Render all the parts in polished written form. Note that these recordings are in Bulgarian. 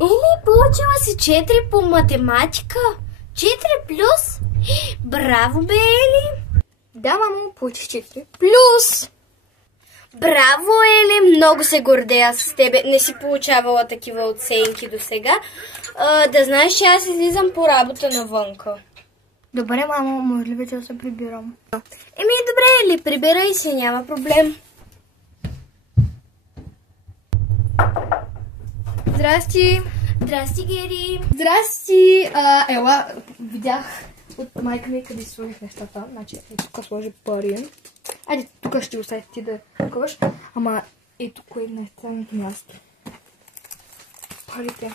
Ели, получила си 4 по математика. 4 плюс? Браво, бе, Ели. Да, мамо, получих 4 плюс. Браво, Ели, много се гордея с тебе. Не си получавала такива оценки до сега. Да знаеш, че аз излизам по работа навънка. Добре, мамо, може ли вече да се прибирам? Еми, добре, Ели, прибирай се, няма проблем. Здрасти. Здрасти, Гери. Здрасти. Ела, видях от майка ми къде сложих нещата. Значи, тук сложи пари. Айде, тук ще оставя ти да купуваш. Ама, ето кое е най-странното място. Парите.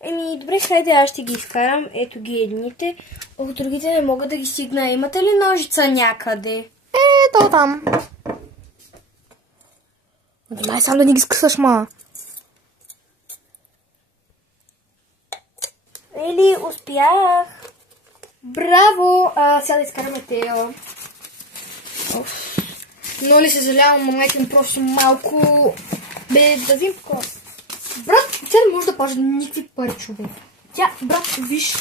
Еми, добре, хайде, аз ще ги изкарам. Ето ги едните. Другите не мога да ги стигна. Имате ли ножица някъде? Ето там. Дай сам да ни ги скъсаш, ма. Ели, успях. Браво! Сега да изкараме тея. Но ли се залявам, но майка ми просто малко... Бе, да взим такова. Брат, тя не може да паже никакви пари, човек. Тя, брат, виж,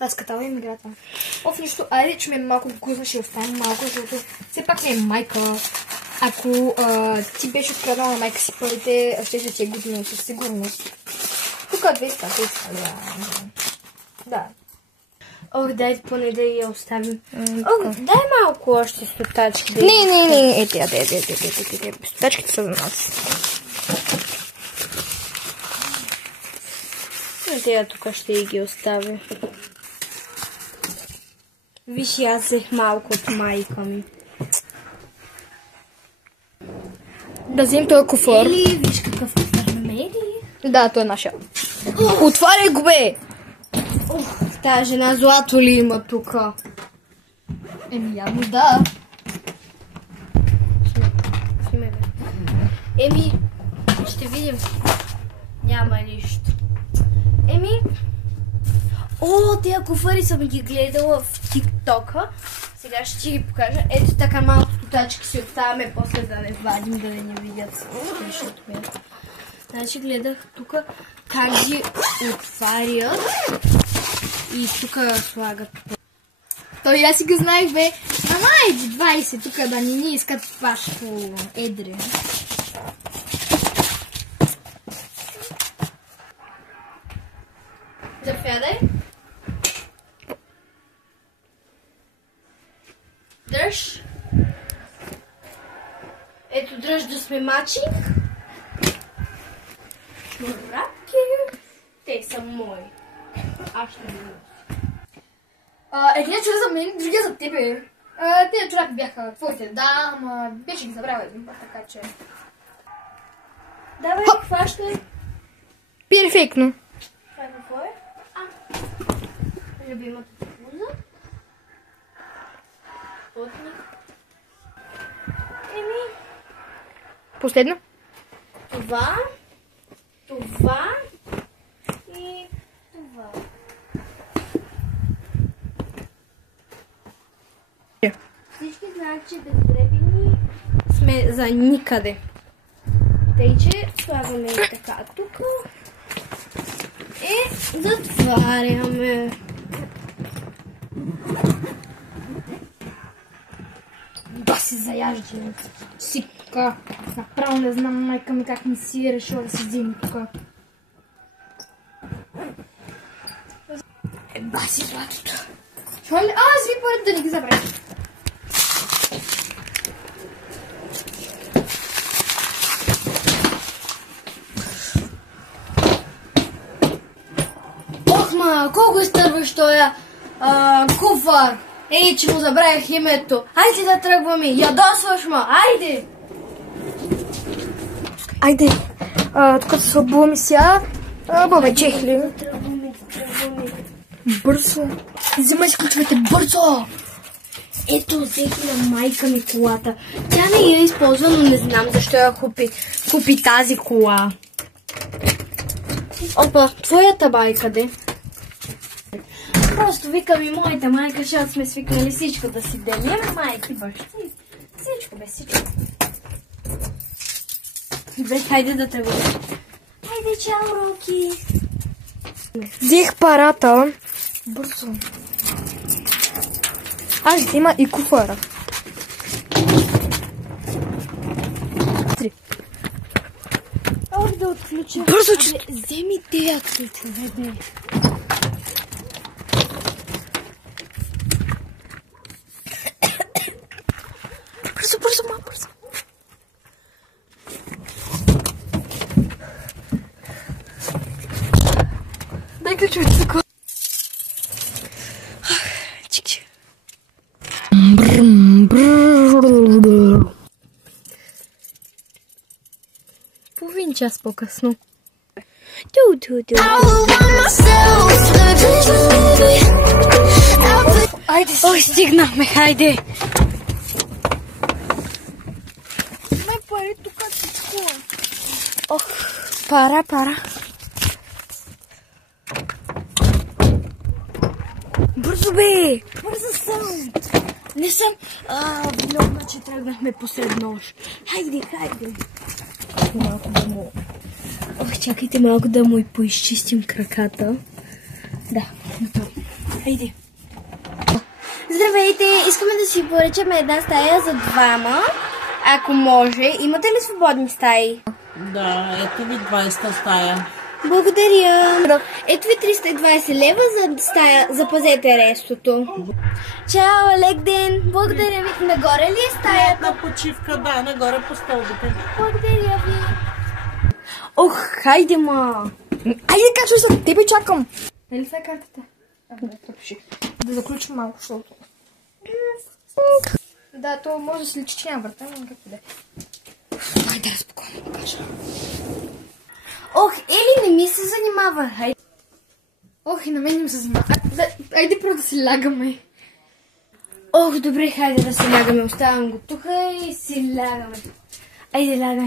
аз катала им играта. Нищо, айде, че ми е малко гузна, ще остане малко, защото все пак ми е майка. Ако ти беше откраднала на майка си парите, ще ти е година със сигурност. Тук 200, да. Дай поне да я оставим. Дай малко още стотачки. Не. Ето, стотачките са за нас. Тея тук ще ги оставя. Виж, аз взех малко от майка ми. Да взем този куфър. Ели, виж какъв куфър намери. Да, той е нашия. Отваряй го, бе! Тая жена злато ли има тук? Еми, явно да. Еми, ще видим. Няма нищо. Еми, тези куфари съм ги гледала в тиктока. Сега ще ти ги покажа. Ето така малко стотачки си оставяме, после да не вадим, да не видят. Значи гледах тук как ги отварят и тук слагат. Той аз си го знаех, бе. Ама иди 20 тук да ни искат паш по едри. Зафядай. Дръж. Ето, дръж да сме мачи. Шнурапки. Те са мои. Аз ще ги нося. Единият чура за мен, другия за тебе. Тези чорапи бяха твоите, да, ама беше ги забравя един път, така че... Давай, хващай. Перфектно. Това е какво е? Любимата пуза. Плотник. Еми. Последно. Това и това. Всички знаят, че бездребени сме за никъде. Тъй, че слагаме така тук и затваряме. Да си заяжди. Сика. Направо не знам майка ми как ми си е решила да си вземе тук. Баси златото. Чува ли? Аз ви поред да не ги забравя. Ох, ма, колко изтърваш тоя куфар. Ей, че му забравях името. Айде да тръгваме. Ядосваш ма. Айде. Айде. Тук се обуваме сега. Бабе, чехли. Тръгваме. Бързо. Взимай си ключовете, бързо. Ето, взех на майка ми колата. Тя не я използва, но не знам защо я купи тази кола. Опа, твоята байка де? Просто викам и моята майка, защото сме свикнали всичко да си делим. Майки, бащи, всичко бе, всичко. Добре, хайде да тръгваме. Хайде, чао, Роки. Взех парата. Бързо. Аз ще има и куфара. Ох, да отключа. Бързо, че... Вземи тея ключове. Бързо, ма, бързо. Дай ключовете за кола. Чик-чик. Половин час по-късно. Айде, Ой, стигнахме, хайде. ме пари тук всичко. Ох, пара. Бързо, бе! Бързо съм. Не съм. Виновна, че тръгнахме посред нощ. Хайде. Малко да му... Ох, чакайте малко да му и поизчистим краката. Да, готово. Хайде. Здравейте! Искаме да си поръчаме една стая за двама. Ако може. Имате ли свободни стаи? Да, ето ви 20 стая. Благодаря. Ето ви 320 лева за стая. Запазете рестото. Чао, лек ден. Благодаря ви. Нагоре ли е стаята? На почивка, да, нагоре по стълбите. Благодаря ви. Ох, хайде, ма. Айде, качвай се, тебе чакам. Нали това е картата? Да заключим малко, защото... Да, то може да се личи, че няма врата, но както да е. Айде, разпокойно да кажа. Ох, Ели, не ми се занимава. Хайде. Ох, и на мен не ми се занимава. Айде просто да си лягаме. Ох, добре, хайде да се лягаме. Оставям го тук и си лягаме. Айде, лягаме.